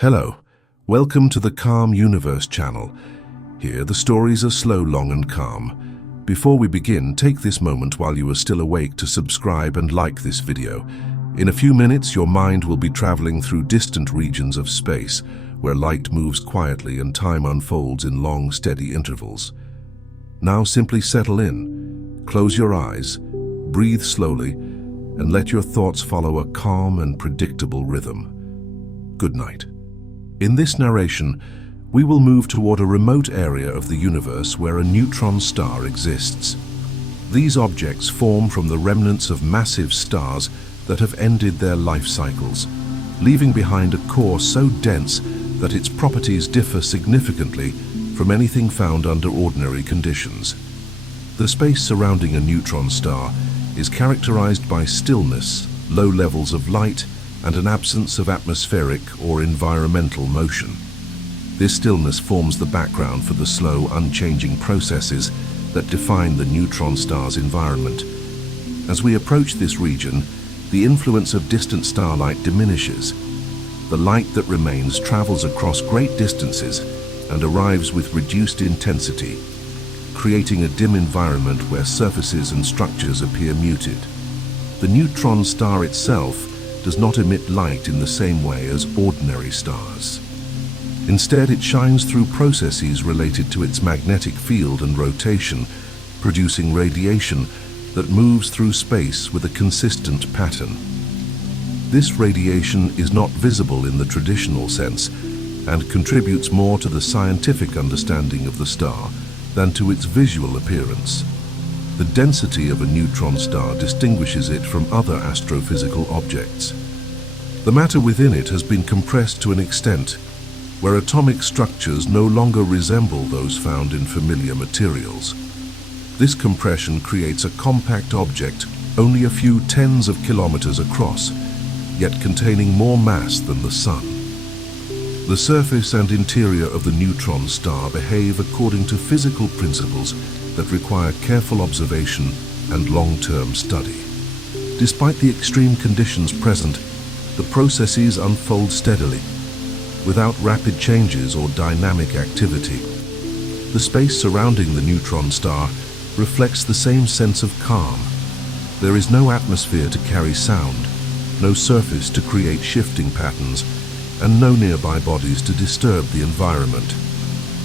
Hello, welcome to the Calm Universe channel. Here the stories are slow, long and calm. Before we begin, take this moment while you are still awake to subscribe and like this video. In a few minutes your mind will be traveling through distant regions of space, where light moves quietly and time unfolds in long, steady intervals. Now simply settle in, close your eyes, breathe slowly, and let your thoughts follow a calm and predictable rhythm. Good night. In this narration, we will move toward a remote area of the universe where a neutron star exists. These objects form from the remnants of massive stars that have ended their life cycles, leaving behind a core so dense that its properties differ significantly from anything found under ordinary conditions. The space surrounding a neutron star is characterized by stillness, low levels of light, and an absence of atmospheric or environmental motion. This stillness forms the background for the slow, unchanging processes that define the neutron star's environment. As we approach this region, the influence of distant starlight diminishes. The light that remains travels across great distances and arrives with reduced intensity, creating a dim environment where surfaces and structures appear muted. The neutron star itself does not emit light in the same way as ordinary stars. Instead, it shines through processes related to its magnetic field and rotation, producing radiation that moves through space with a consistent pattern. This radiation is not visible in the traditional sense and contributes more to the scientific understanding of the star than to its visual appearance. The density of a neutron star distinguishes it from other astrophysical objects. The matter within it has been compressed to an extent where atomic structures no longer resemble those found in familiar materials. This compression creates a compact object only a few tens of kilometers across, yet containing more mass than the Sun. The surface and interior of the neutron star behave according to physical principles that require careful observation and long-term study. Despite the extreme conditions present, the processes unfold steadily, without rapid changes or dynamic activity. The space surrounding the neutron star reflects the same sense of calm. There is no atmosphere to carry sound, no surface to create shifting patterns, and no nearby bodies to disturb the environment.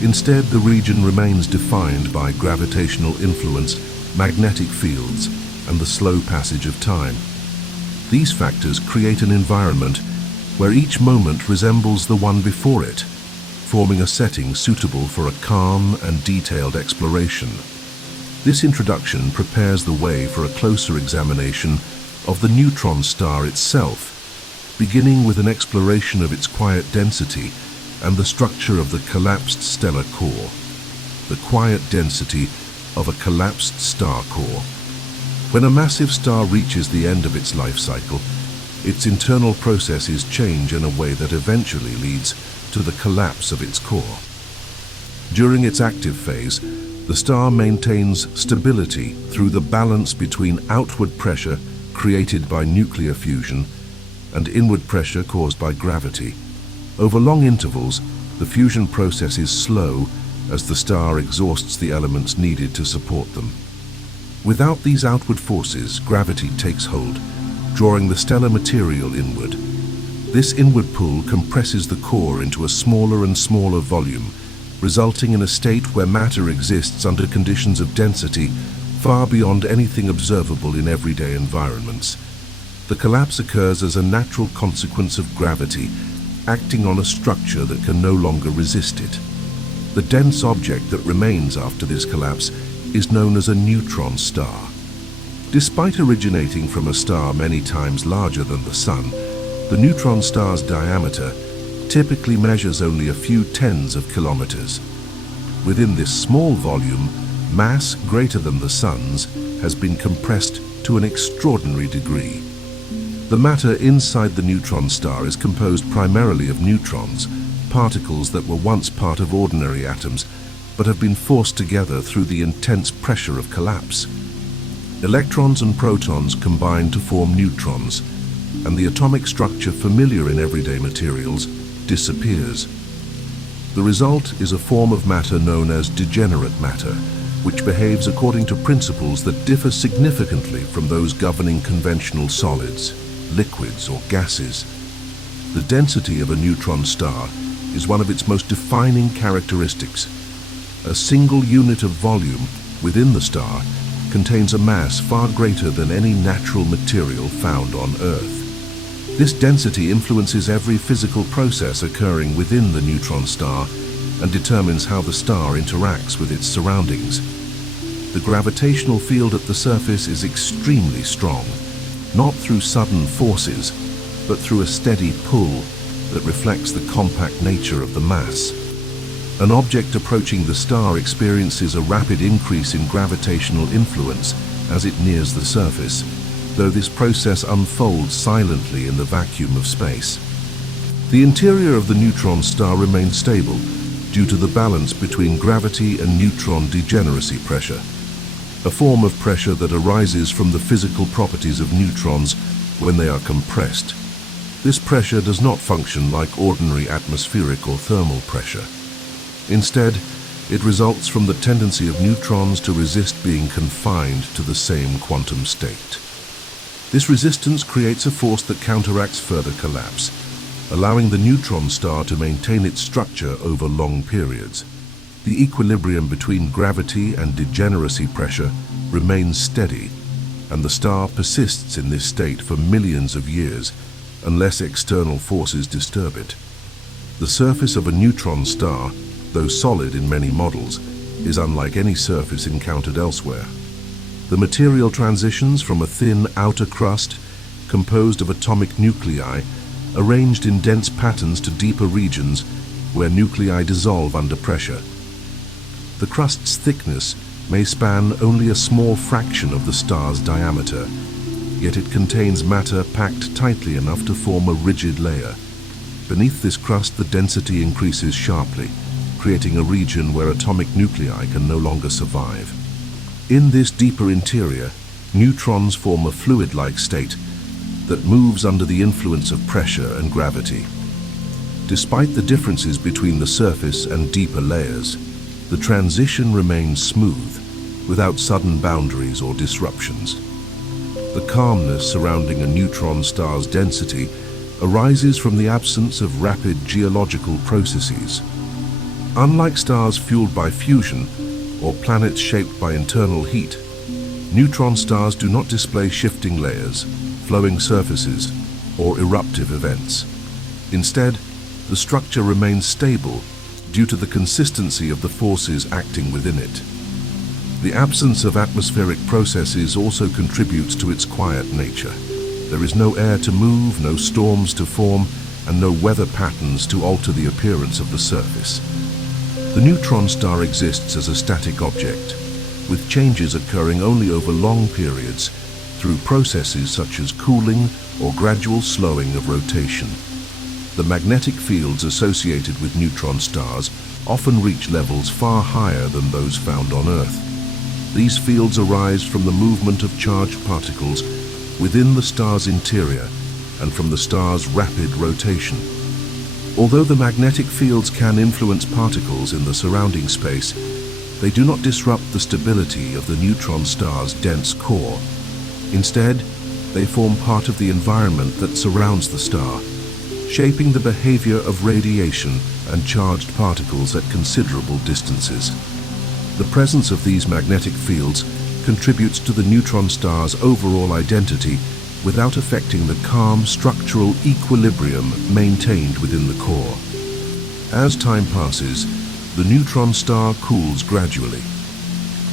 Instead, the region remains defined by gravitational influence, magnetic fields, and the slow passage of time. These factors create an environment where each moment resembles the one before it, forming a setting suitable for a calm and detailed exploration. This introduction prepares the way for a closer examination of the neutron star itself, beginning with an exploration of its quiet density and the structure of the collapsed stellar core. The quiet density of a collapsed star core. When a massive star reaches the end of its life cycle, its internal processes change in a way that eventually leads to the collapse of its core. During its active phase, the star maintains stability through the balance between outward pressure created by nuclear fusion and inward pressure caused by gravity. Over long intervals, the fusion process is slow as the star exhausts the elements needed to support them. Without these outward forces, gravity takes hold, drawing the stellar material inward. This inward pull compresses the core into a smaller and smaller volume, resulting in a state where matter exists under conditions of density far beyond anything observable in everyday environments. The collapse occurs as a natural consequence of gravity, acting on a structure that can no longer resist it. The dense object that remains after this collapse is known as a neutron star. Despite originating from a star many times larger than the Sun, the neutron star's diameter typically measures only a few tens of kilometers. Within this small volume, mass greater than the Sun's has been compressed to an extraordinary degree. The matter inside the neutron star is composed primarily of neutrons, particles that were once part of ordinary atoms, but have been forced together through the intense pressure of collapse. Electrons and protons combine to form neutrons, and the atomic structure familiar in everyday materials disappears. The result is a form of matter known as degenerate matter, which behaves according to principles that differ significantly from those governing conventional solids, liquids, or gases. The density of a neutron star is one of its most defining characteristics. A single unit of volume within the star contains a mass far greater than any natural material found on Earth. This density influences every physical process occurring within the neutron star and determines how the star interacts with its surroundings. The gravitational field at the surface is extremely strong, not through sudden forces, but through a steady pull that reflects the compact nature of the mass. An object approaching the star experiences a rapid increase in gravitational influence as it nears the surface, though this process unfolds silently in the vacuum of space. The interior of the neutron star remains stable due to the balance between gravity and neutron degeneracy pressure, a form of pressure that arises from the physical properties of neutrons when they are compressed. This pressure does not function like ordinary atmospheric or thermal pressure. Instead, it results from the tendency of neutrons to resist being confined to the same quantum state. This resistance creates a force that counteracts further collapse, allowing the neutron star to maintain its structure over long periods. The equilibrium between gravity and degeneracy pressure remains steady, and the star persists in this state for millions of years unless external forces disturb it. The surface of a neutron star, though solid in many models, is unlike any surface encountered elsewhere. The material transitions from a thin outer crust composed of atomic nuclei arranged in dense patterns to deeper regions where nuclei dissolve under pressure. The crust's thickness may span only a small fraction of the star's diameter, yet it contains matter packed tightly enough to form a rigid layer. Beneath this crust, the density increases sharply, creating a region where atomic nuclei can no longer survive. In this deeper interior, neutrons form a fluid-like state that moves under the influence of pressure and gravity. Despite the differences between the surface and deeper layers, the transition remains smooth, without sudden boundaries or disruptions. The calmness surrounding a neutron star's density arises from the absence of rapid geological processes. Unlike stars fueled by fusion or planets shaped by internal heat, neutron stars do not display shifting layers, flowing surfaces, or eruptive events. Instead, the structure remains stable due to the consistency of the forces acting within it. The absence of atmospheric processes also contributes to its quiet nature. There is no air to move, no storms to form, and no weather patterns to alter the appearance of the surface. The neutron star exists as a static object, with changes occurring only over long periods through processes such as cooling or gradual slowing of rotation. The magnetic fields associated with neutron stars often reach levels far higher than those found on Earth. These fields arise from the movement of charged particles within the star's interior and from the star's rapid rotation. Although the magnetic fields can influence particles in the surrounding space, they do not disrupt the stability of the neutron star's dense core. Instead, they form part of the environment that surrounds the star, shaping the behavior of radiation and charged particles at considerable distances. The presence of these magnetic fields contributes to the neutron star's overall identity without affecting the calm structural equilibrium maintained within the core. As time passes, the neutron star cools gradually.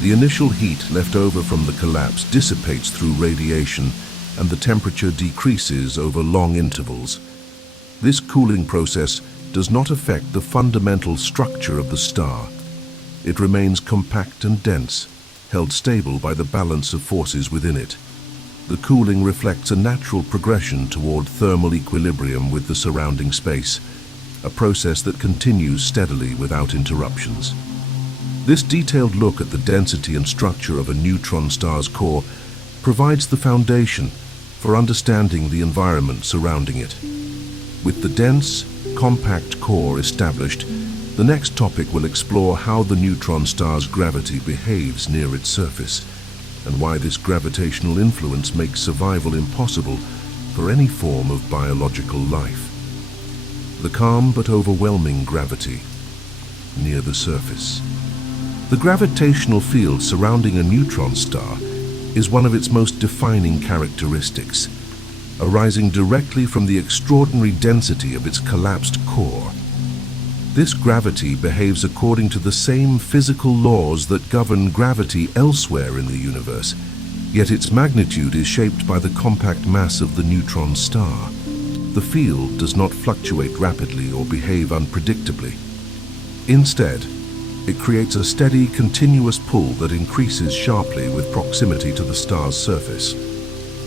The initial heat left over from the collapse dissipates through radiation, and the temperature decreases over long intervals. This cooling process does not affect the fundamental structure of the star. It remains compact and dense, held stable by the balance of forces within it. The cooling reflects a natural progression toward thermal equilibrium with the surrounding space, a process that continues steadily without interruptions. This detailed look at the density and structure of a neutron star's core provides the foundation for understanding the environment surrounding it. With the dense, compact core established, the next topic will explore how the neutron star's gravity behaves near its surface, and why this gravitational influence makes survival impossible for any form of biological life. The calm but overwhelming gravity near the surface. The gravitational field surrounding a neutron star is one of its most defining characteristics, arising directly from the extraordinary density of its collapsed core. This gravity behaves according to the same physical laws that govern gravity elsewhere in the universe, yet its magnitude is shaped by the compact mass of the neutron star. The field does not fluctuate rapidly or behave unpredictably. Instead, it creates a steady, continuous pull that increases sharply with proximity to the star's surface.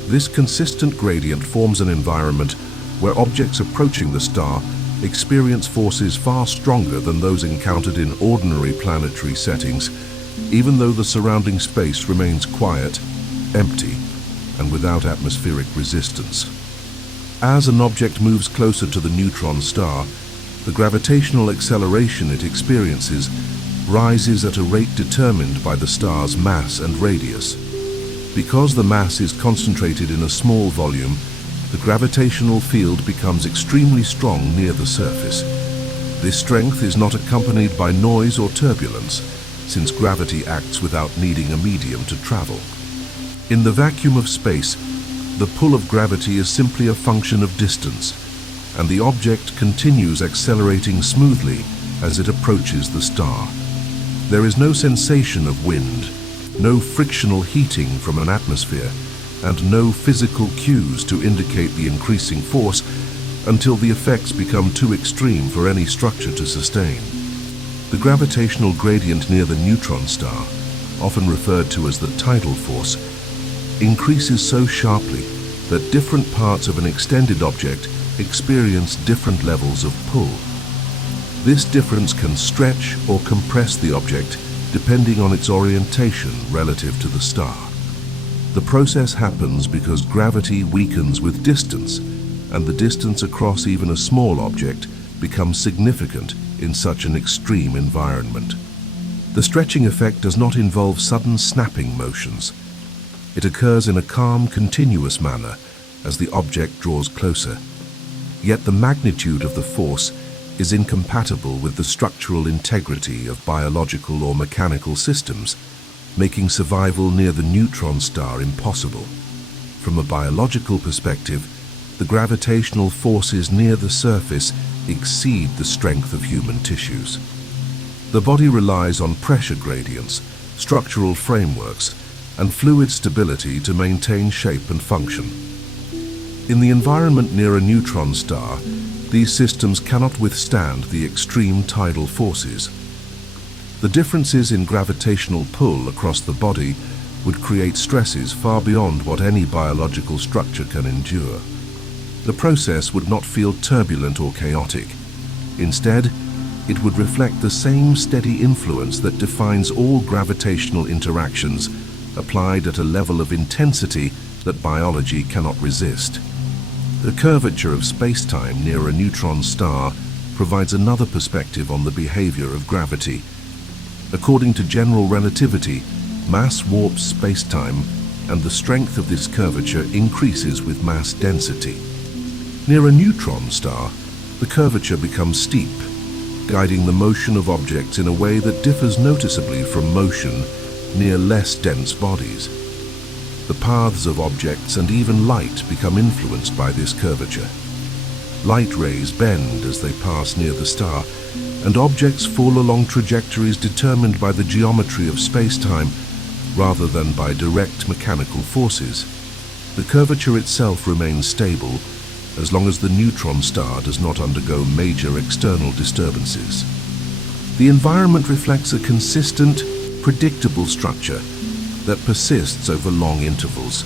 This consistent gradient forms an environment where objects approaching the star experience forces far stronger than those encountered in ordinary planetary settings, even though the surrounding space remains quiet, empty, and without atmospheric resistance. As an object moves closer to the neutron star, the gravitational acceleration it experiences rises at a rate determined by the star's mass and radius. Because the mass is concentrated in a small volume, the gravitational field becomes extremely strong near the surface. This strength is not accompanied by noise or turbulence, since gravity acts without needing a medium to travel. In the vacuum of space, the pull of gravity is simply a function of distance, and the object continues accelerating smoothly as it approaches the star. There is no sensation of wind, no frictional heating from an atmosphere, and no physical cues to indicate the increasing force until the effects become too extreme for any structure to sustain. The gravitational gradient near the neutron star, often referred to as the tidal force, increases so sharply that different parts of an extended object experience different levels of pull. This difference can stretch or compress the object depending on its orientation relative to the star. The process happens because gravity weakens with distance, and the distance across even a small object becomes significant in such an extreme environment. The stretching effect does not involve sudden snapping motions. It occurs in a calm, continuous manner as the object draws closer. Yet the magnitude of the force is incompatible with the structural integrity of biological or mechanical systems, making survival near the neutron star impossible. From a biological perspective, the gravitational forces near the surface exceed the strength of human tissues. The body relies on pressure gradients, structural frameworks, and fluid stability to maintain shape and function. In the environment near a neutron star, these systems cannot withstand the extreme tidal forces. The differences in gravitational pull across the body would create stresses far beyond what any biological structure can endure. The process would not feel turbulent or chaotic. Instead, it would reflect the same steady influence that defines all gravitational interactions, applied at a level of intensity that biology cannot resist. The curvature of space-time near a neutron star provides another perspective on the behavior of gravity. According to general relativity, mass warps space-time, and the strength of this curvature increases with mass density. Near a neutron star, the curvature becomes steep, guiding the motion of objects in a way that differs noticeably from motion near less dense bodies. The paths of objects and even light become influenced by this curvature. Light rays bend as they pass near the star, and objects fall along trajectories determined by the geometry of space-time rather than by direct mechanical forces. The curvature itself remains stable as long as the neutron star does not undergo major external disturbances. The environment reflects a consistent, predictable structure that persists over long intervals.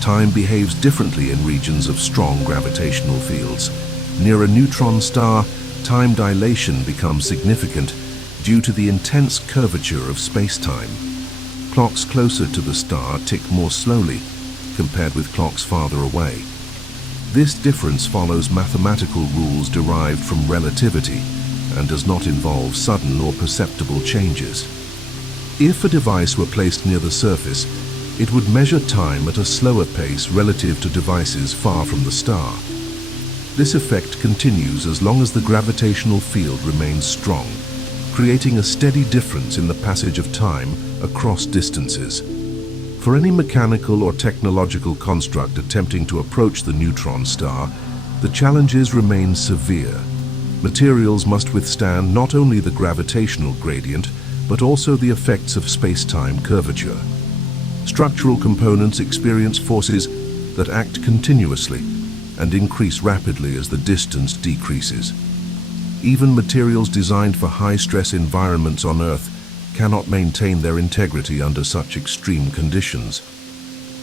Time behaves differently in regions of strong gravitational fields. Near a neutron star, time dilation becomes significant due to the intense curvature of space-time. Clocks closer to the star tick more slowly compared with clocks farther away. This difference follows mathematical rules derived from relativity and does not involve sudden or perceptible changes. If a device were placed near the surface, it would measure time at a slower pace relative to devices far from the star. This effect continues as long as the gravitational field remains strong, creating a steady difference in the passage of time across distances. For any mechanical or technological construct attempting to approach the neutron star, the challenges remain severe. Materials must withstand not only the gravitational gradient, but also the effects of space-time curvature. Structural components experience forces that act continuously and increase rapidly as the distance decreases. Even materials designed for high-stress environments on Earth cannot maintain their integrity under such extreme conditions.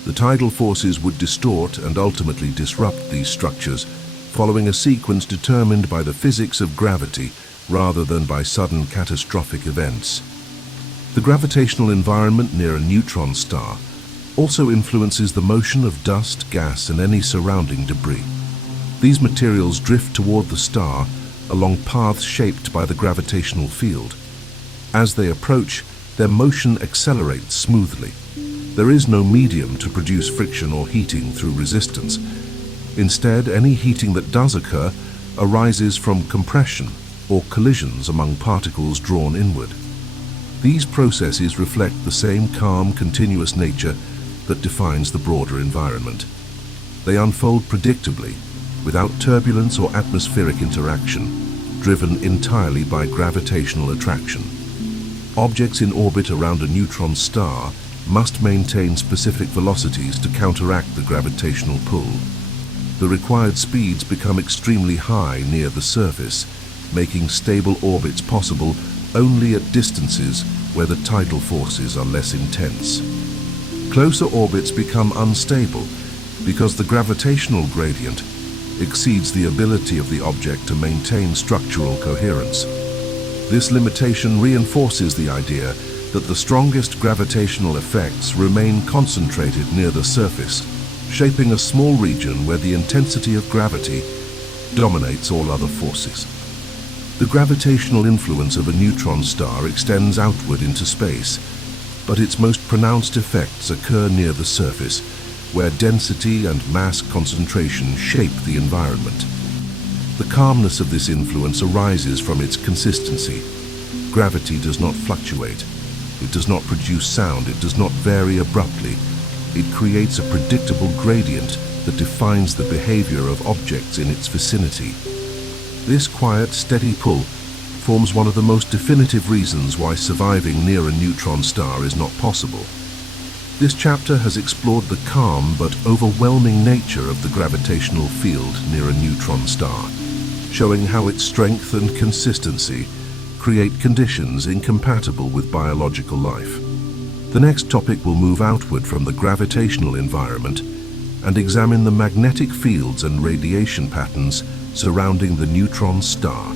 The tidal forces would distort and ultimately disrupt these structures, following a sequence determined by the physics of gravity rather than by sudden catastrophic events. The gravitational environment near a neutron star also influences the motion of dust, gas, and any surrounding debris. These materials drift toward the star along paths shaped by the gravitational field. As they approach, their motion accelerates smoothly. There is no medium to produce friction or heating through resistance. Instead, any heating that does occur arises from compression or collisions among particles drawn inward. These processes reflect the same calm, continuous nature that defines the broader environment. They unfold predictably, without turbulence or atmospheric interaction, driven entirely by gravitational attraction. Objects in orbit around a neutron star must maintain specific velocities to counteract the gravitational pull. The required speeds become extremely high near the surface, making stable orbits possible only at distances where the tidal forces are less intense. Closer orbits become unstable because the gravitational gradient exceeds the ability of the object to maintain structural coherence. This limitation reinforces the idea that the strongest gravitational effects remain concentrated near the surface, shaping a small region where the intensity of gravity dominates all other forces. The gravitational influence of a neutron star extends outward into space, but its most pronounced effects occur near the surface, where density and mass concentration shape the environment. The calmness of this influence arises from its consistency. Gravity does not fluctuate. It does not produce sound. It does not vary abruptly. It creates a predictable gradient that defines the behavior of objects in its vicinity. This quiet, steady pull forms one of the most definitive reasons why surviving near a neutron star is not possible. This chapter has explored the calm but overwhelming nature of the gravitational field near a neutron star, showing how its strength and consistency create conditions incompatible with biological life. The next topic will move outward from the gravitational environment and examine the magnetic fields and radiation patterns surrounding the neutron star,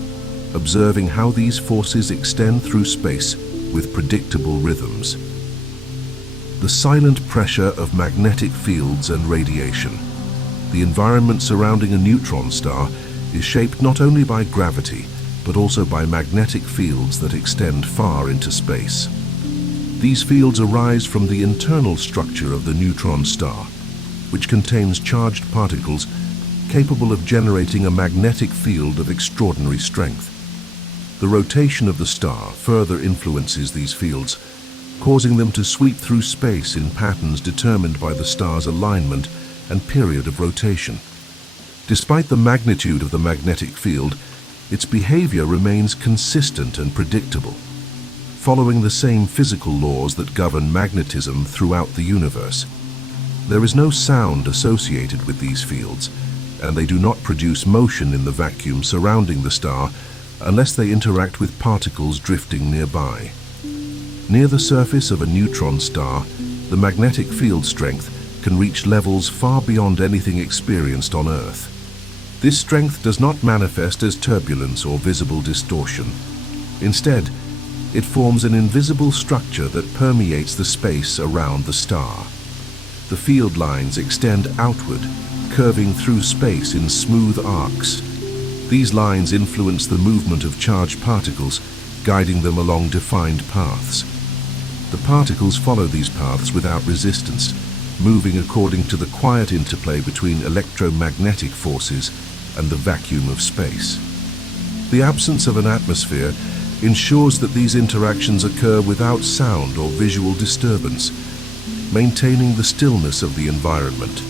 observing how these forces extend through space with predictable rhythms. The silent pressure of magnetic fields and radiation. The environment surrounding a neutron star is shaped not only by gravity, but also by magnetic fields that extend far into space. These fields arise from the internal structure of the neutron star, which contains charged particles capable of generating a magnetic field of extraordinary strength. The rotation of the star further influences these fields, causing them to sweep through space in patterns determined by the star's alignment and period of rotation. Despite the magnitude of the magnetic field, its behavior remains consistent and predictable, following the same physical laws that govern magnetism throughout the universe. There is no sound associated with these fields, and they do not produce motion in the vacuum surrounding the star unless they interact with particles drifting nearby. Near the surface of a neutron star, the magnetic field strength can reach levels far beyond anything experienced on Earth. This strength does not manifest as turbulence or visible distortion. Instead, it forms an invisible structure that permeates the space around the star. The field lines extend outward, curving through space in smooth arcs. These lines influence the movement of charged particles, guiding them along defined paths. The particles follow these paths without resistance, moving according to the quiet interplay between electromagnetic forces and the vacuum of space. The absence of an atmosphere ensures that these interactions occur without sound or visual disturbance, maintaining the stillness of the environment.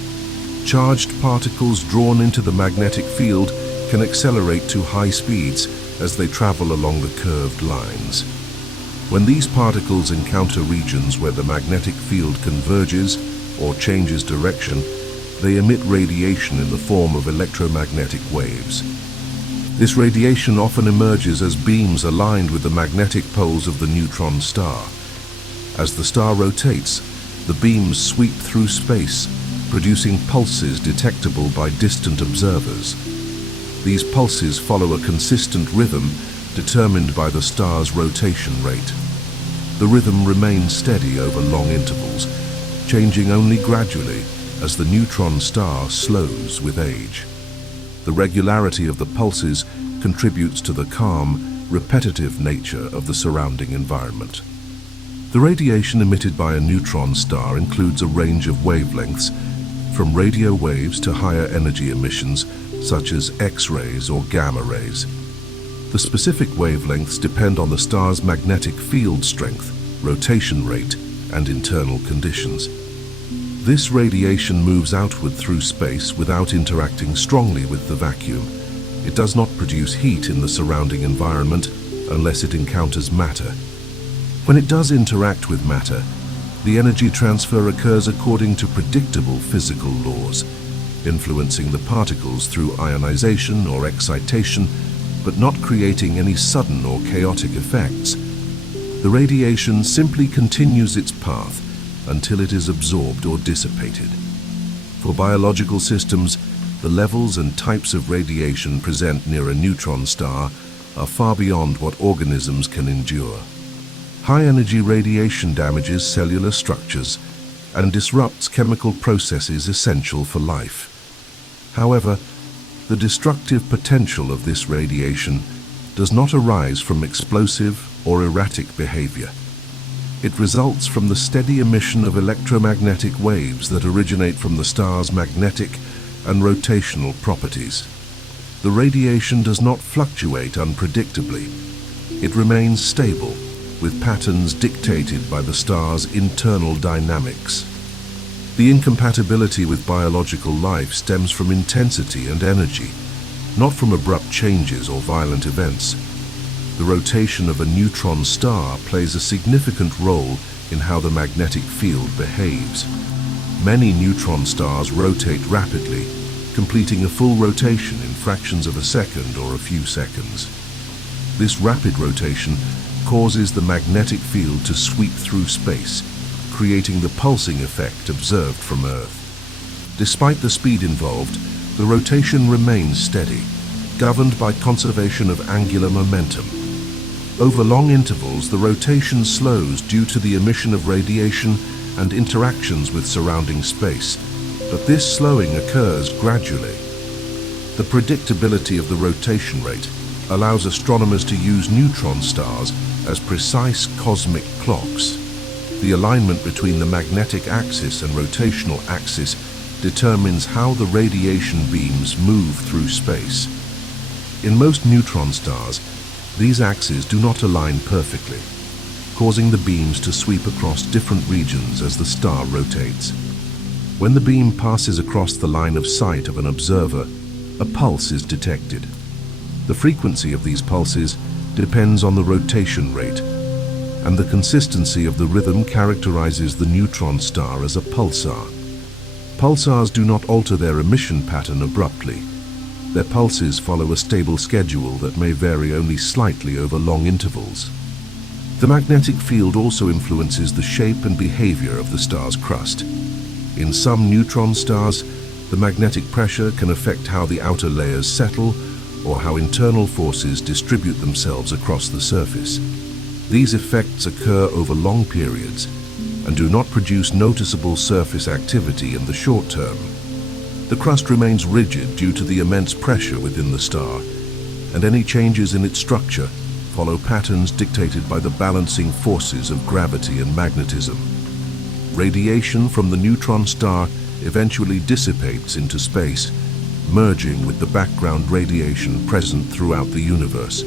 Charged particles drawn into the magnetic field can accelerate to high speeds as they travel along the curved lines. When these particles encounter regions where the magnetic field converges or changes direction, they emit radiation in the form of electromagnetic waves. This radiation often emerges as beams aligned with the magnetic poles of the neutron star. As the star rotates, the beams sweep through space, producing pulses detectable by distant observers. These pulses follow a consistent rhythm determined by the star's rotation rate. The rhythm remains steady over long intervals, changing only gradually as the neutron star slows with age. The regularity of the pulses contributes to the calm, repetitive nature of the surrounding environment. The radiation emitted by a neutron star includes a range of wavelengths, from radio waves to higher energy emissions such as X-rays or gamma rays. The specific wavelengths depend on the star's magnetic field strength, rotation rate, and internal conditions. This radiation moves outward through space without interacting strongly with the vacuum. It does not produce heat in the surrounding environment unless it encounters matter. When it does interact with matter, the energy transfer occurs according to predictable physical laws, influencing the particles through ionization or excitation, but not creating any sudden or chaotic effects. The radiation simply continues its path until it is absorbed or dissipated. For biological systems, the levels and types of radiation present near a neutron star are far beyond what organisms can endure. High-energy radiation damages cellular structures and disrupts chemical processes essential for life. However, the destructive potential of this radiation does not arise from explosive or erratic behavior. It results from the steady emission of electromagnetic waves that originate from the star's magnetic and rotational properties. The radiation does not fluctuate unpredictably. It remains stable, with patterns dictated by the star's internal dynamics. The incompatibility with biological life stems from intensity and energy, not from abrupt changes or violent events. The rotation of a neutron star plays a significant role in how the magnetic field behaves. Many neutron stars rotate rapidly, completing a full rotation in fractions of a second or a few seconds. This rapid rotation causes the magnetic field to sweep through space, creating the pulsing effect observed from Earth. Despite the speed involved, the rotation remains steady, governed by conservation of angular momentum. Over long intervals, the rotation slows due to the emission of radiation and interactions with surrounding space, but this slowing occurs gradually. The predictability of the rotation rate allows astronomers to use neutron stars as precise cosmic clocks. The alignment between the magnetic axis and rotational axis determines how the radiation beams move through space. In most neutron stars, these axes do not align perfectly, causing the beams to sweep across different regions as the star rotates. When the beam passes across the line of sight of an observer, a pulse is detected. The frequency of these pulses depends on the rotation rate, and the consistency of the rhythm characterizes the neutron star as a pulsar. Pulsars do not alter their emission pattern abruptly. Their pulses follow a stable schedule that may vary only slightly over long intervals. The magnetic field also influences the shape and behavior of the star's crust. In some neutron stars, the magnetic pressure can affect how the outer layers settle or how internal forces distribute themselves across the surface. These effects occur over long periods and do not produce noticeable surface activity in the short term. The crust remains rigid due to the immense pressure within the star, and any changes in its structure follow patterns dictated by the balancing forces of gravity and magnetism. Radiation from the neutron star eventually dissipates into space, merging with the background radiation present throughout the universe.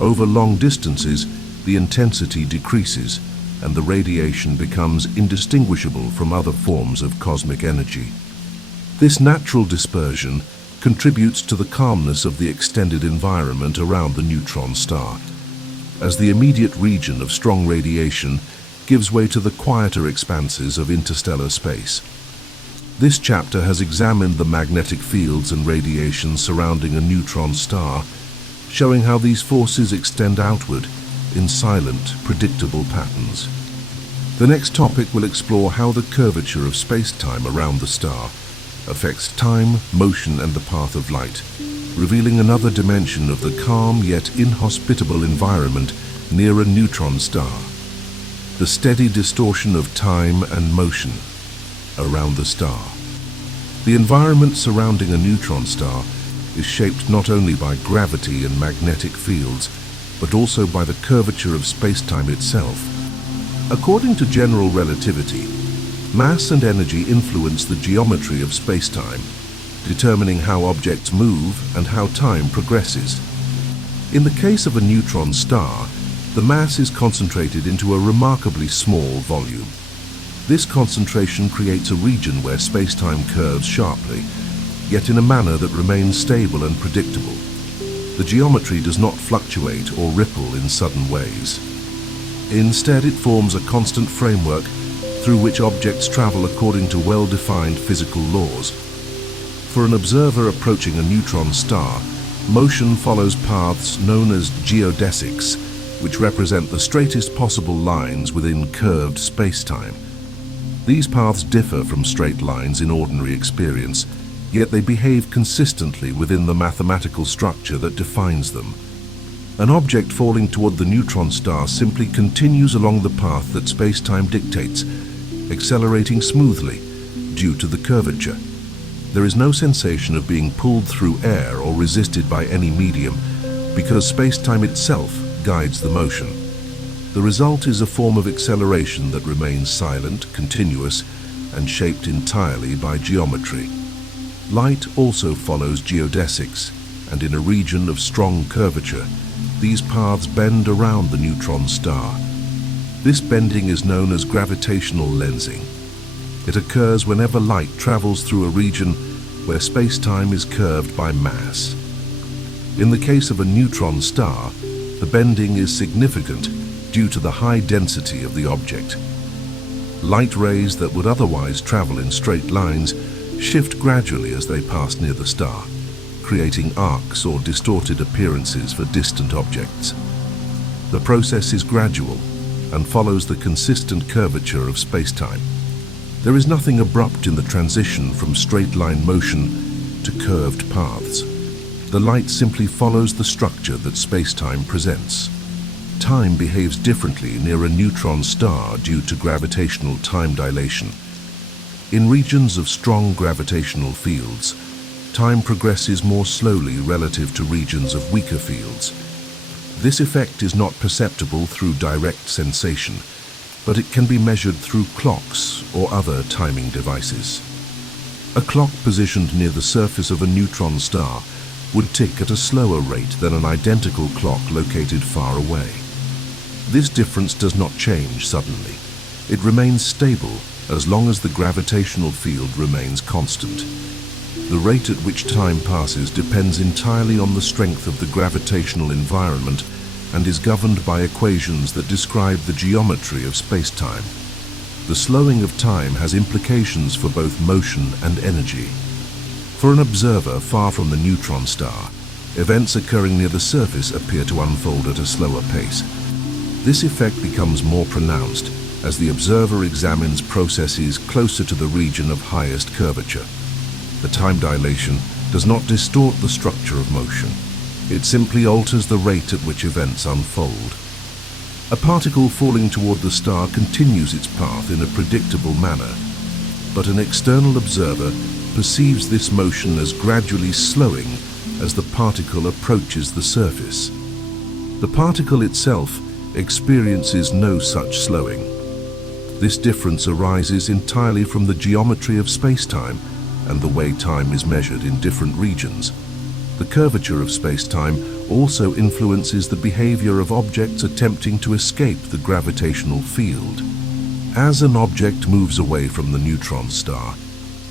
Over long distances, the intensity decreases, and the radiation becomes indistinguishable from other forms of cosmic energy. This natural dispersion contributes to the calmness of the extended environment around the neutron star, as the immediate region of strong radiation gives way to the quieter expanses of interstellar space. This chapter has examined the magnetic fields and radiation surrounding a neutron star, showing how these forces extend outward in silent, predictable patterns. The next topic will explore how the curvature of space-time around the star affects time, motion, and the path of light, revealing another dimension of the calm yet inhospitable environment near a neutron star. The steady distortion of time and motion around the star. The environment surrounding a neutron star is shaped not only by gravity and magnetic fields, but also by the curvature of space-time itself. According to general relativity, mass and energy influence the geometry of space-time, determining how objects move and how time progresses. In the case of a neutron star, the mass is concentrated into a remarkably small volume. This concentration creates a region where space-time curves sharply, yet in a manner that remains stable and predictable. The geometry does not fluctuate or ripple in sudden ways. Instead, it forms a constant framework through which objects travel according to well-defined physical laws. For an observer approaching a neutron star, motion follows paths known as geodesics, which represent the straightest possible lines within curved space-time. These paths differ from straight lines in ordinary experience, yet they behave consistently within the mathematical structure that defines them. An object falling toward the neutron star simply continues along the path that space-time dictates, accelerating smoothly due to the curvature. There is no sensation of being pulled through air or resisted by any medium, because space-time itself guides the motion. The result is a form of acceleration that remains silent, continuous, and shaped entirely by geometry. Light also follows geodesics, and in a region of strong curvature, these paths bend around the neutron star. This bending is known as gravitational lensing. It occurs whenever light travels through a region where space-time is curved by mass. In the case of a neutron star, the bending is significant due to the high density of the object. Light rays that would otherwise travel in straight lines shift gradually as they pass near the star, creating arcs or distorted appearances for distant objects. The process is gradual and follows the consistent curvature of space-time. There is nothing abrupt in the transition from straight-line motion to curved paths. The light simply follows the structure that space-time presents. Time behaves differently near a neutron star due to gravitational time dilation. In regions of strong gravitational fields, time progresses more slowly relative to regions of weaker fields. This effect is not perceptible through direct sensation, but it can be measured through clocks or other timing devices. A clock positioned near the surface of a neutron star would tick at a slower rate than an identical clock located far away. This difference does not change suddenly. It remains stable as long as the gravitational field remains constant. The rate at which time passes depends entirely on the strength of the gravitational environment and is governed by equations that describe the geometry of space-time. The slowing of time has implications for both motion and energy. For an observer far from the neutron star, events occurring near the surface appear to unfold at a slower pace. This effect becomes more pronounced as the observer examines processes closer to the region of highest curvature. The time dilation does not distort the structure of motion. It simply alters the rate at which events unfold. A particle falling toward the star continues its path in a predictable manner, but an external observer perceives this motion as gradually slowing as the particle approaches the surface. The particle itself experiences no such slowing. This difference arises entirely from the geometry of space-time and the way time is measured in different regions. The curvature of space-time also influences the behavior of objects attempting to escape the gravitational field. As an object moves away from the neutron star,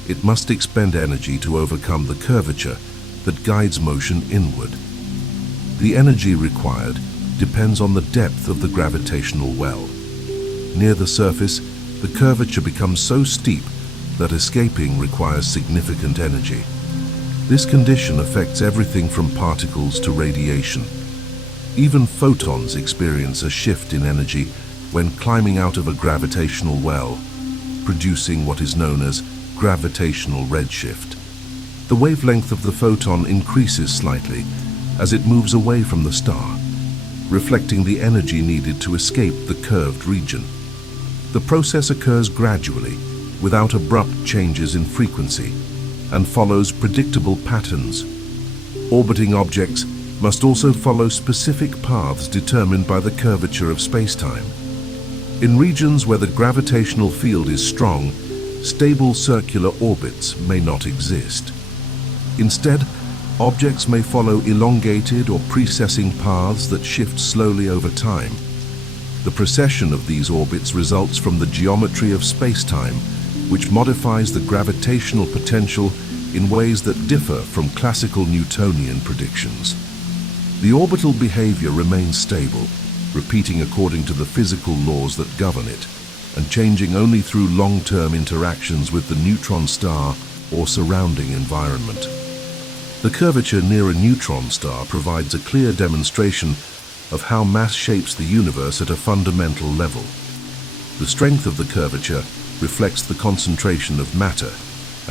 it must expend energy to overcome the curvature that guides motion inward. The energy required depends on the depth of the gravitational well. Near the surface, the curvature becomes so steep that escaping requires significant energy. This condition affects everything from particles to radiation. Even photons experience a shift in energy when climbing out of a gravitational well, producing what is known as gravitational redshift. The wavelength of the photon increases slightly as it moves away from the star, reflecting the energy needed to escape the curved region. The process occurs gradually, without abrupt changes in frequency, and follows predictable patterns. Orbiting objects must also follow specific paths determined by the curvature of space-time. In regions where the gravitational field is strong, stable circular orbits may not exist. Instead, objects may follow elongated or precessing paths that shift slowly over time. The precession of these orbits results from the geometry of space-time, which modifies the gravitational potential in ways that differ from classical Newtonian predictions. The orbital behavior remains stable, repeating according to the physical laws that govern it, and changing only through long-term interactions with the neutron star or surrounding environment. The curvature near a neutron star provides a clear demonstration of how mass shapes the universe at a fundamental level. The strength of the curvature reflects the concentration of matter,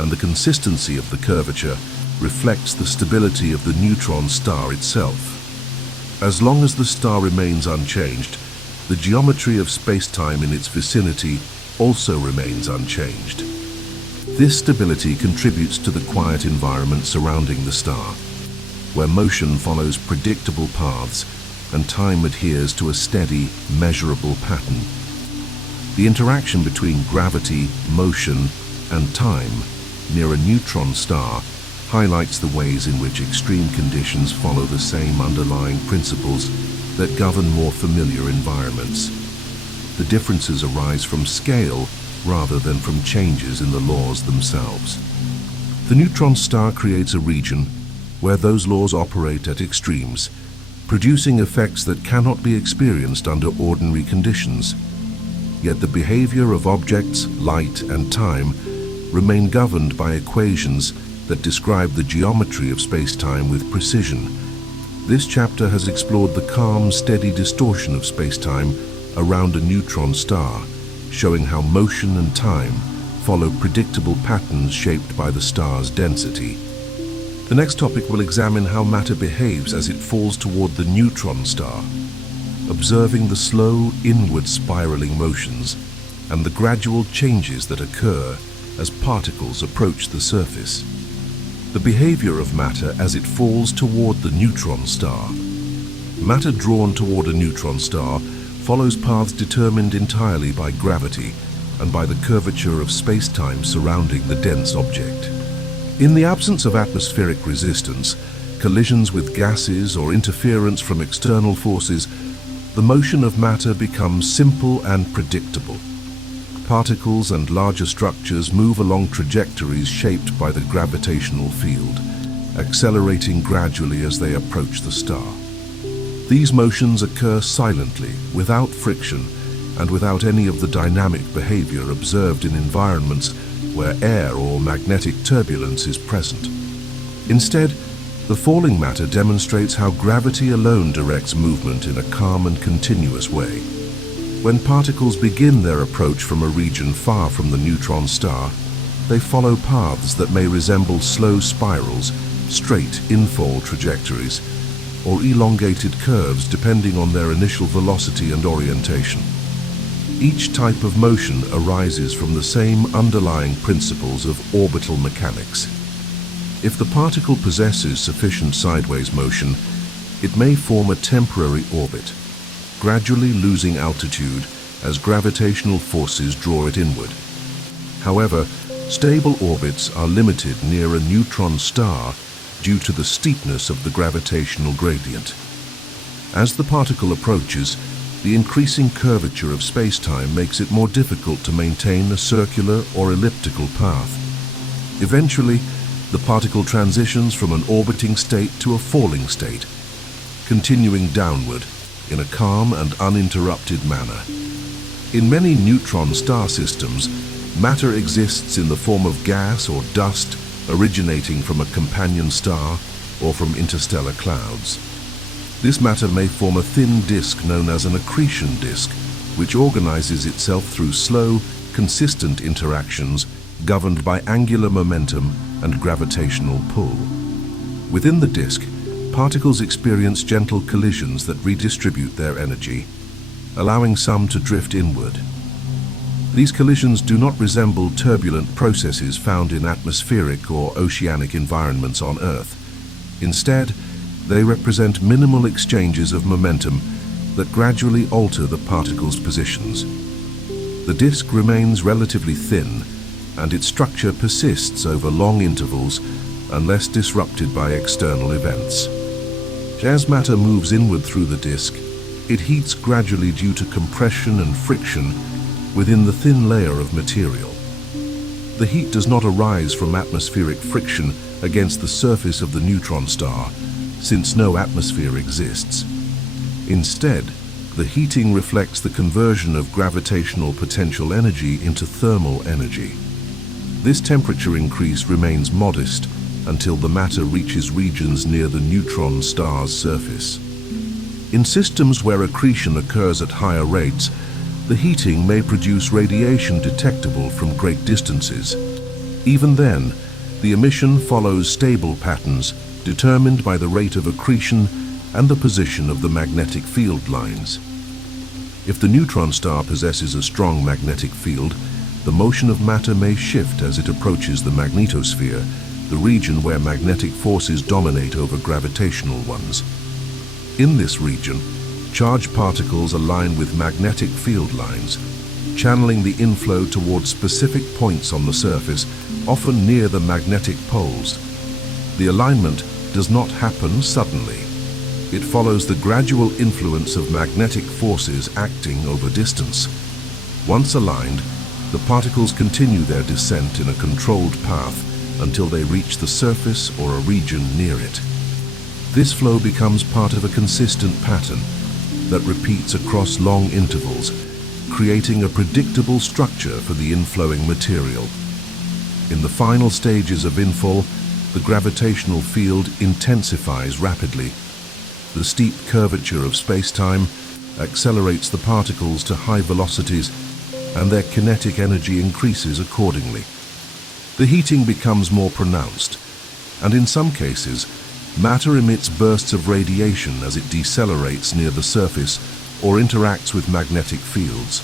and the consistency of the curvature reflects the stability of the neutron star itself. As long as the star remains unchanged, the geometry of space-time in its vicinity also remains unchanged. This stability contributes to the quiet environment surrounding the star, where motion follows predictable paths and time adheres to a steady, measurable pattern. The interaction between gravity, motion, and time near a neutron star highlights the ways in which extreme conditions follow the same underlying principles that govern more familiar environments. The differences arise from scale rather than from changes in the laws themselves. The neutron star creates a region where those laws operate at extremes, producing effects that cannot be experienced under ordinary conditions. Yet the behavior of objects, light, and time remain governed by equations that describe the geometry of space-time with precision. This chapter has explored the calm, steady distortion of space-time around a neutron star, showing how motion and time follow predictable patterns shaped by the star's density. The next topic will examine how matter behaves as it falls toward the neutron star, observing the slow, inward spiraling motions and the gradual changes that occur as particles approach the surface. The behavior of matter as it falls toward the neutron star. Matter drawn toward a neutron star follows paths determined entirely by gravity and by the curvature of space-time surrounding the dense object. In the absence of atmospheric resistance, collisions with gases, or interference from external forces, the motion of matter becomes simple and predictable. Particles and larger structures move along trajectories shaped by the gravitational field, accelerating gradually as they approach the star. These motions occur silently, without friction, and without any of the dynamic behavior observed in environments where air or magnetic turbulence is present. Instead, the falling matter demonstrates how gravity alone directs movement in a calm and continuous way. When particles begin their approach from a region far from the neutron star, they follow paths that may resemble slow spirals, straight infall trajectories, or elongated curves depending on their initial velocity and orientation. Each type of motion arises from the same underlying principles of orbital mechanics. If the particle possesses sufficient sideways motion, it may form a temporary orbit, gradually losing altitude as gravitational forces draw it inward. However, stable orbits are limited near a neutron star due to the steepness of the gravitational gradient. As the particle approaches, the increasing curvature of space-time makes it more difficult to maintain a circular or elliptical path. Eventually, the particle transitions from an orbiting state to a falling state, continuing downward in a calm and uninterrupted manner. In many neutron star systems, matter exists in the form of gas or dust originating from a companion star or from interstellar clouds. This matter may form a thin disk known as an accretion disk, which organizes itself through slow, consistent interactions governed by angular momentum and gravitational pull. Within the disk, particles experience gentle collisions that redistribute their energy, allowing some to drift inward. These collisions do not resemble turbulent processes found in atmospheric or oceanic environments on Earth. Instead, they represent minimal exchanges of momentum that gradually alter the particles' positions. The disk remains relatively thin, and its structure persists over long intervals unless disrupted by external events. As matter moves inward through the disk, it heats gradually due to compression and friction within the thin layer of material. The heat does not arise from atmospheric friction against the surface of the neutron star, since no atmosphere exists. Instead, the heating reflects the conversion of gravitational potential energy into thermal energy. This temperature increase remains modest until the matter reaches regions near the neutron star's surface. In systems where accretion occurs at higher rates, the heating may produce radiation detectable from great distances. Even then, the emission follows stable patterns determined by the rate of accretion and the position of the magnetic field lines. If the neutron star possesses a strong magnetic field, the motion of matter may shift as it approaches the magnetosphere, the region where magnetic forces dominate over gravitational ones. In this region, charged particles align with magnetic field lines, channeling the inflow towards specific points on the surface, often near the magnetic poles. The alignment does not happen suddenly. It follows the gradual influence of magnetic forces acting over distance. Once aligned, the particles continue their descent in a controlled path until they reach the surface or a region near it. This flow becomes part of a consistent pattern that repeats across long intervals, creating a predictable structure for the inflowing material. In the final stages of infall, the gravitational field intensifies rapidly. The steep curvature of space-time accelerates the particles to high velocities, and their kinetic energy increases accordingly. The heating becomes more pronounced, and in some cases, matter emits bursts of radiation as it decelerates near the surface or interacts with magnetic fields.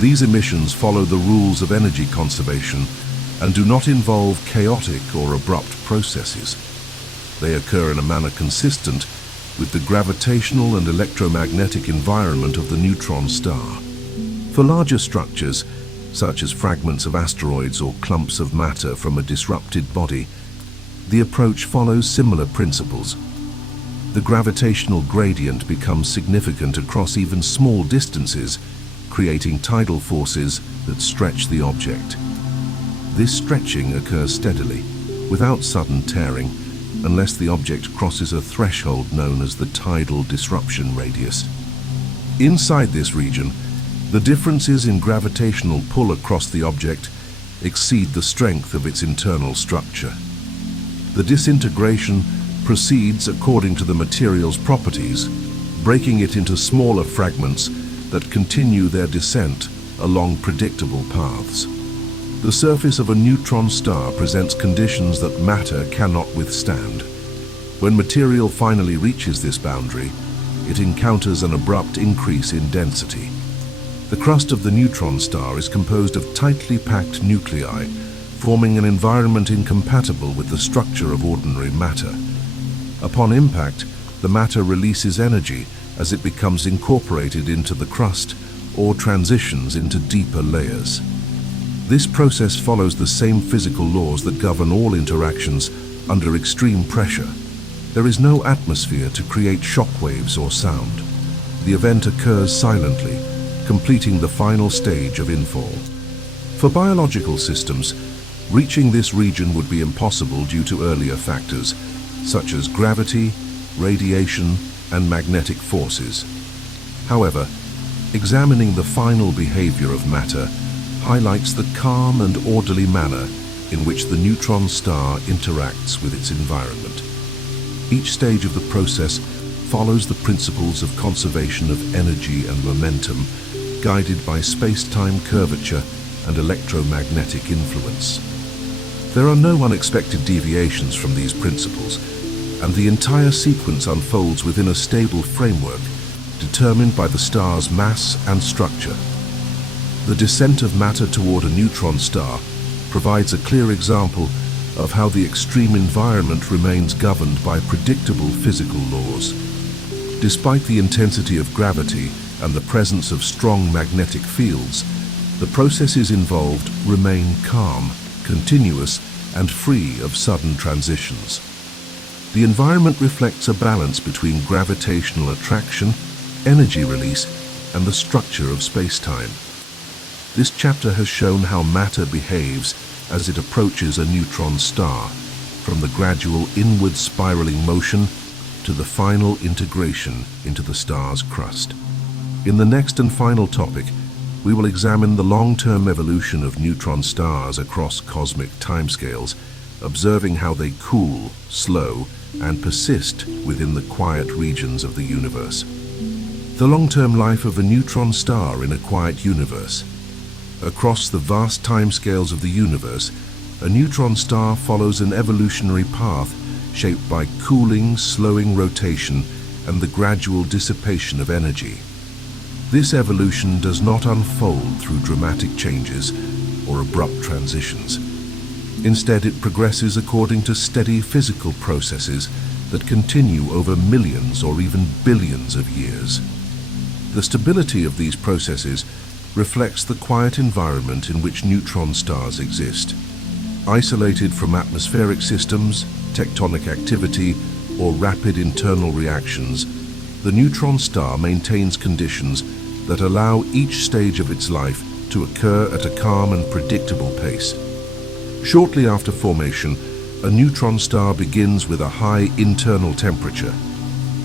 These emissions follow the rules of energy conservation and do not involve chaotic or abrupt processes. They occur in a manner consistent with the gravitational and electromagnetic environment of the neutron star. For larger structures, such as fragments of asteroids or clumps of matter from a disrupted body, the approach follows similar principles. The gravitational gradient becomes significant across even small distances, creating tidal forces that stretch the object. This stretching occurs steadily, without sudden tearing, unless the object crosses a threshold known as the tidal disruption radius. Inside this region, the differences in gravitational pull across the object exceed the strength of its internal structure. The disintegration proceeds according to the material's properties, breaking it into smaller fragments that continue their descent along predictable paths. The surface of a neutron star presents conditions that matter cannot withstand. When material finally reaches this boundary, it encounters an abrupt increase in density. The crust of the neutron star is composed of tightly packed nuclei, forming an environment incompatible with the structure of ordinary matter. Upon impact, the matter releases energy as it becomes incorporated into the crust or transitions into deeper layers. This process follows the same physical laws that govern all interactions under extreme pressure. There is no atmosphere to create shock waves or sound. The event occurs silently, completing the final stage of infall. For biological systems, reaching this region would be impossible due to earlier factors, such as gravity, radiation, and magnetic forces. However, examining the final behavior of matter highlights the calm and orderly manner in which the neutron star interacts with its environment. Each stage of the process follows the principles of conservation of energy and momentum, guided by space-time curvature and electromagnetic influence. There are no unexpected deviations from these principles, and the entire sequence unfolds within a stable framework determined by the star's mass and structure. The descent of matter toward a neutron star provides a clear example of how the extreme environment remains governed by predictable physical laws. Despite the intensity of gravity and the presence of strong magnetic fields, the processes involved remain calm, continuous, and free of sudden transitions. The environment reflects a balance between gravitational attraction, energy release, and the structure of space-time. This chapter has shown how matter behaves as it approaches a neutron star, from the gradual inward spiraling motion to the final integration into the star's crust. In the next and final topic, we will examine the long-term evolution of neutron stars across cosmic timescales, observing how they cool, slow, and persist within the quiet regions of the universe. The long-term life of a neutron star in a quiet universe. Across the vast timescales of the universe, a neutron star follows an evolutionary path shaped by cooling, slowing rotation, and the gradual dissipation of energy. This evolution does not unfold through dramatic changes or abrupt transitions. Instead, it progresses according to steady physical processes that continue over millions or even billions of years. The stability of these processes reflects the quiet environment in which neutron stars exist. Isolated from atmospheric systems, tectonic activity, or rapid internal reactions, the neutron star maintains conditions that allow each stage of its life to occur at a calm and predictable pace. Shortly after formation, a neutron star begins with a high internal temperature.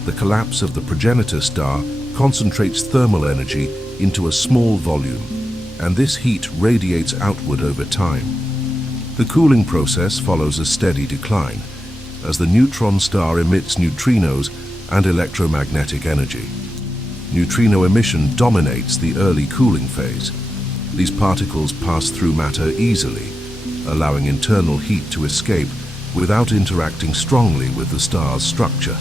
The collapse of the progenitor star concentrates thermal energy into a small volume, and this heat radiates outward over time. The cooling process follows a steady decline, as the neutron star emits neutrinos and electromagnetic energy. Neutrino emission dominates the early cooling phase. These particles pass through matter easily, allowing internal heat to escape without interacting strongly with the star's structure.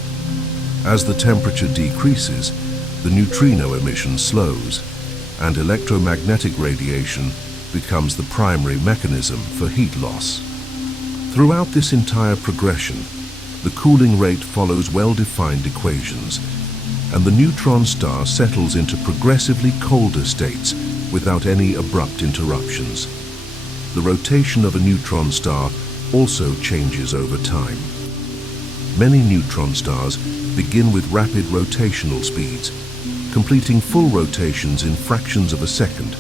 As the temperature decreases, the neutrino emission slows, and electromagnetic radiation becomes the primary mechanism for heat loss. Throughout this entire progression, the cooling rate follows well-defined equations, and the neutron star settles into progressively colder states without any abrupt interruptions. The rotation of a neutron star also changes over time. Many neutron stars begin with rapid rotational speeds, completing full rotations in fractions of a second.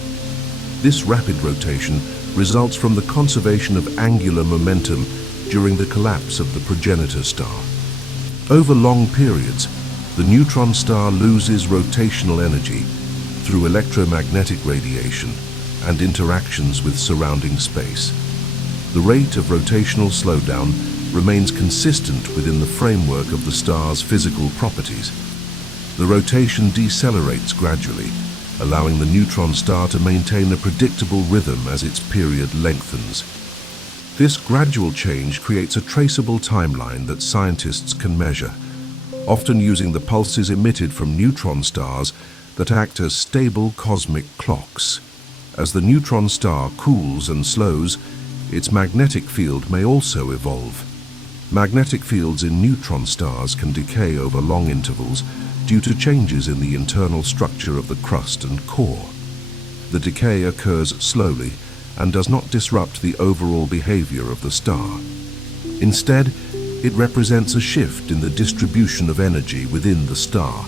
This rapid rotation results from the conservation of angular momentum during the collapse of the progenitor star. Over long periods, the neutron star loses rotational energy through electromagnetic radiation and interactions with surrounding space. The rate of rotational slowdown remains consistent within the framework of the star's physical properties. The rotation decelerates gradually, allowing the neutron star to maintain a predictable rhythm as its period lengthens. This gradual change creates a traceable timeline that scientists can measure, often using the pulses emitted from neutron stars that act as stable cosmic clocks. As the neutron star cools and slows, its magnetic field may also evolve. Magnetic fields in neutron stars can decay over long intervals due to changes in the internal structure of the crust and core. The decay occurs slowly and does not disrupt the overall behavior of the star. Instead, it represents a shift in the distribution of energy within the star.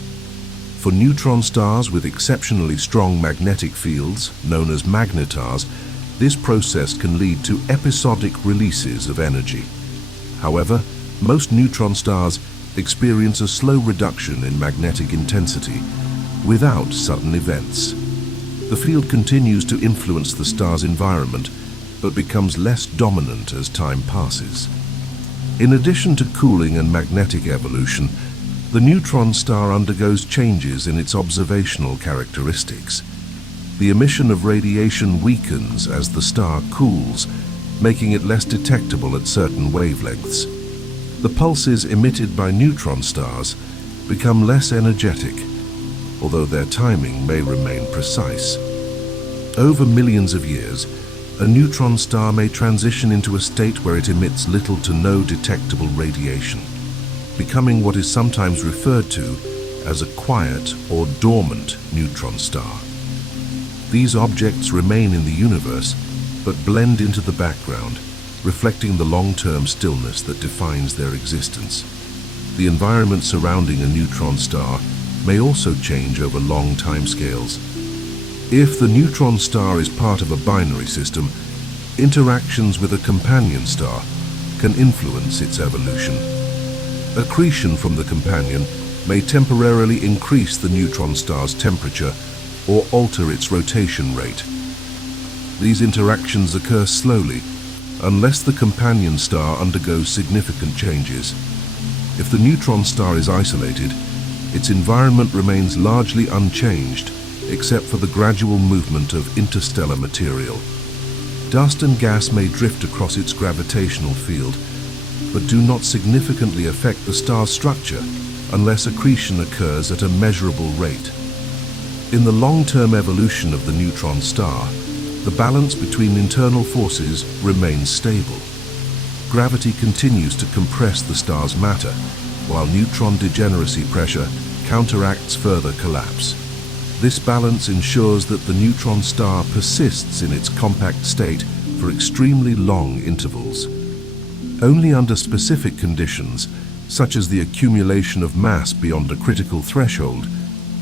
For neutron stars with exceptionally strong magnetic fields, known as magnetars, this process can lead to episodic releases of energy. However, most neutron stars experience a slow reduction in magnetic intensity without sudden events. The field continues to influence the star's environment, but becomes less dominant as time passes. In addition to cooling and magnetic evolution, the neutron star undergoes changes in its observational characteristics. The emission of radiation weakens as the star cools, making it less detectable at certain wavelengths. The pulses emitted by neutron stars become less energetic, although their timing may remain precise. Over millions of years, a neutron star may transition into a state where it emits little to no detectable radiation, becoming what is sometimes referred to as a quiet or dormant neutron star. These objects remain in the universe, but blend into the background, reflecting the long-term stillness that defines their existence. The environment surrounding a neutron star may also change over long timescales. If the neutron star is part of a binary system, interactions with a companion star can influence its evolution. Accretion from the companion may temporarily increase the neutron star's temperature or alter its rotation rate. These interactions occur slowly, unless the companion star undergoes significant changes. If the neutron star is isolated, its environment remains largely unchanged, except for the gradual movement of interstellar material. Dust and gas may drift across its gravitational field, but do not significantly affect the star's structure unless accretion occurs at a measurable rate. In the long-term evolution of the neutron star, the balance between internal forces remains stable. Gravity continues to compress the star's matter, while neutron degeneracy pressure counteracts further collapse. This balance ensures that the neutron star persists in its compact state for extremely long intervals. Only under specific conditions, such as the accumulation of mass beyond a critical threshold,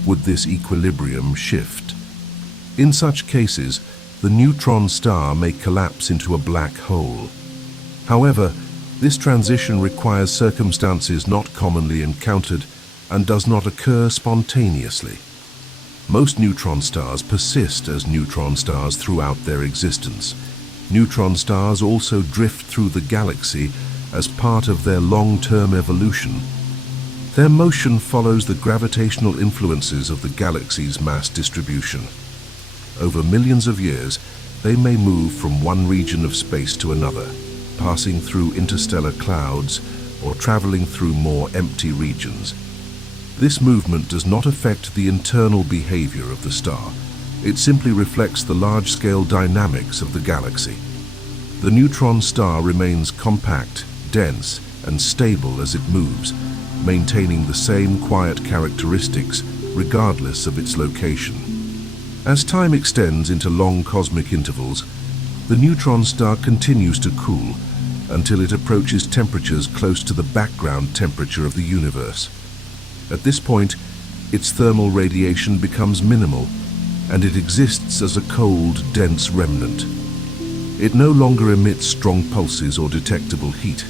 would this equilibrium shift. In such cases, the neutron star may collapse into a black hole. However, this transition requires circumstances not commonly encountered and does not occur spontaneously. Most neutron stars persist as neutron stars throughout their existence. Neutron stars also drift through the galaxy as part of their long-term evolution. Their motion follows the gravitational influences of the galaxy's mass distribution. Over millions of years, they may move from one region of space to another, passing through interstellar clouds or traveling through more empty regions. This movement does not affect the internal behavior of the star. It simply reflects the large-scale dynamics of the galaxy. The neutron star remains compact, dense, and stable as it moves, maintaining the same quiet characteristics regardless of its location. As time extends into long cosmic intervals, the neutron star continues to cool until it approaches temperatures close to the background temperature of the universe. At this point, its thermal radiation becomes minimal, and it exists as a cold, dense remnant. It no longer emits strong pulses or detectable heat,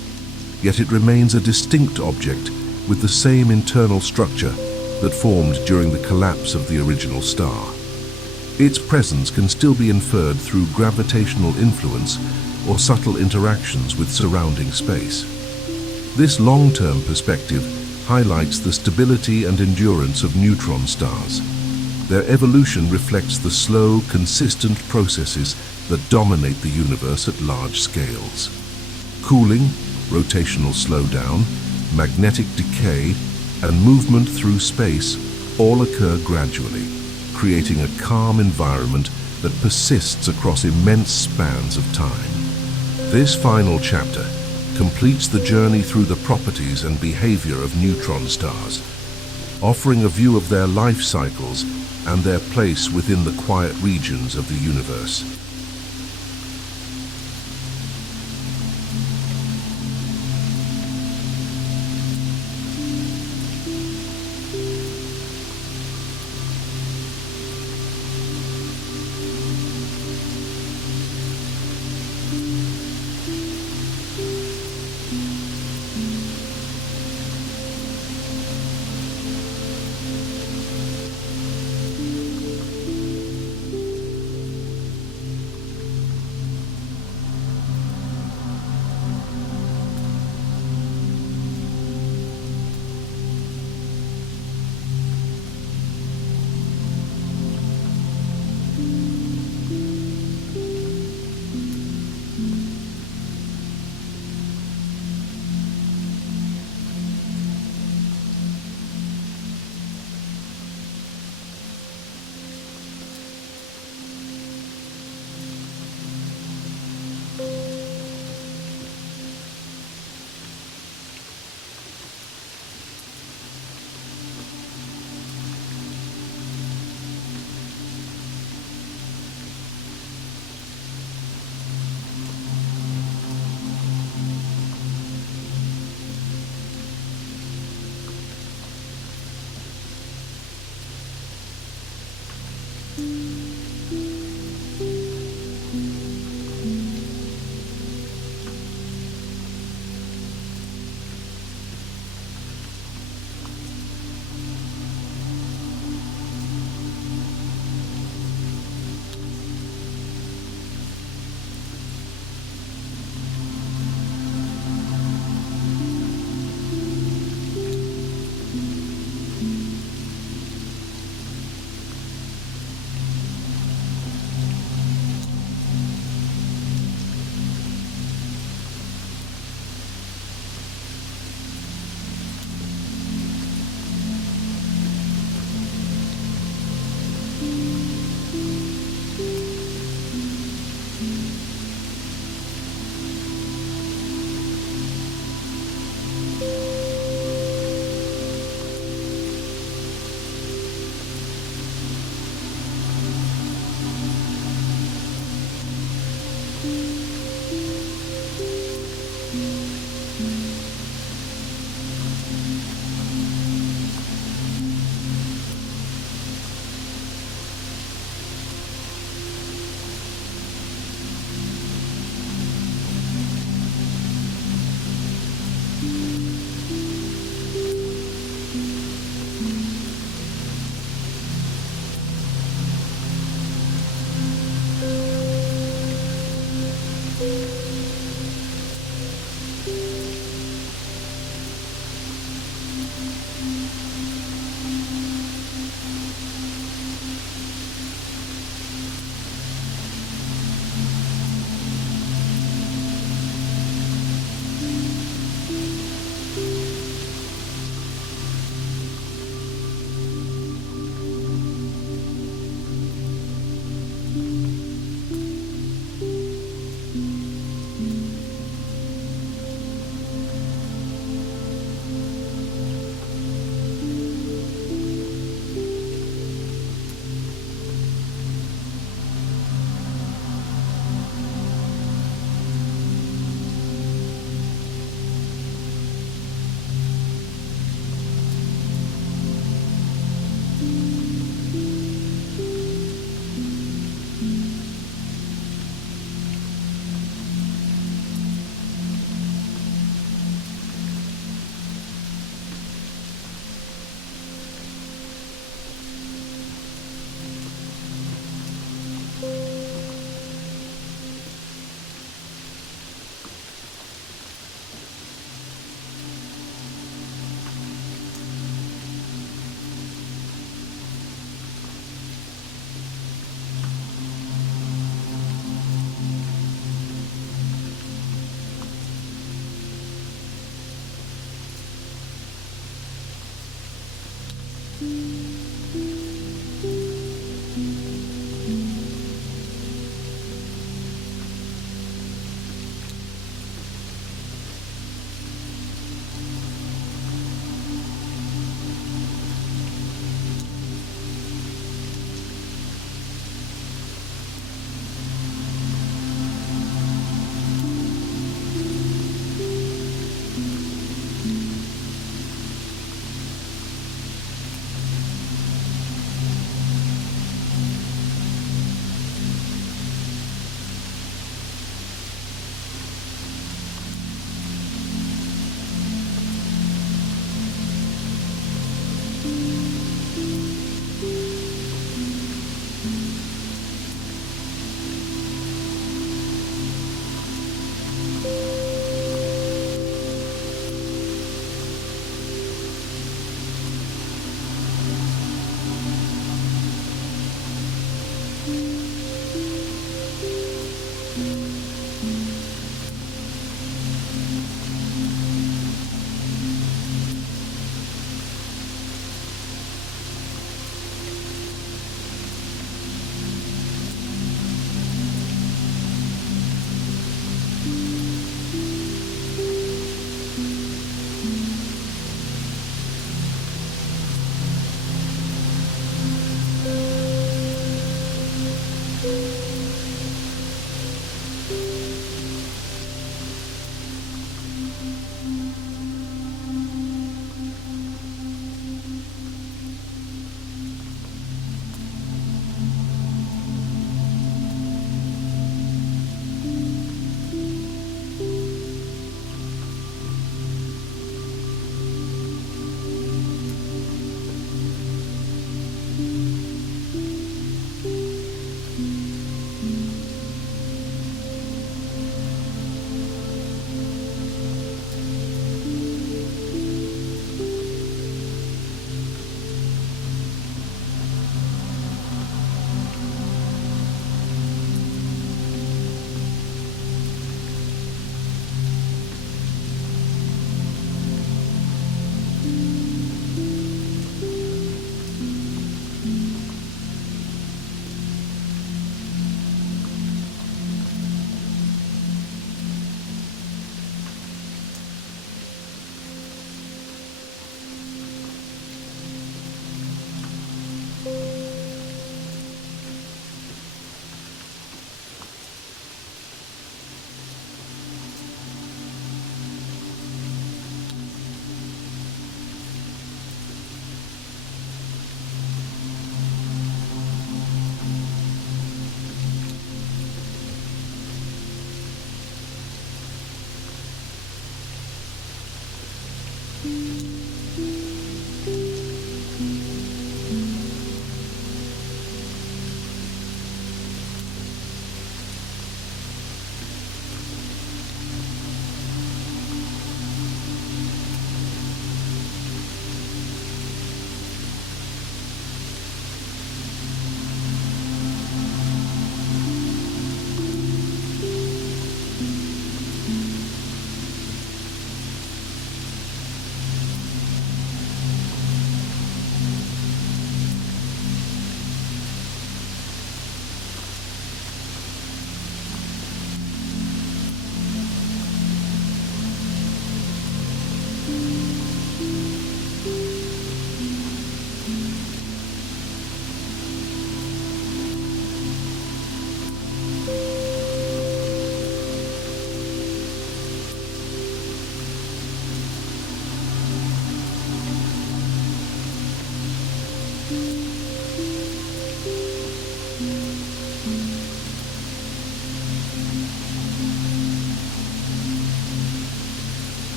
yet it remains a distinct object with the same internal structure that formed during the collapse of the original star. Its presence can still be inferred through gravitational influence or subtle interactions with surrounding space. This long-term perspective highlights the stability and endurance of neutron stars. Their evolution reflects the slow, consistent processes that dominate the universe at large scales. Cooling, rotational slowdown, magnetic decay, and movement through space all occur gradually. creating a calm environment that persists across immense spans of time. This final chapter completes the journey through the properties and behavior of neutron stars, offering a view of their life cycles and their place within the quiet regions of the universe.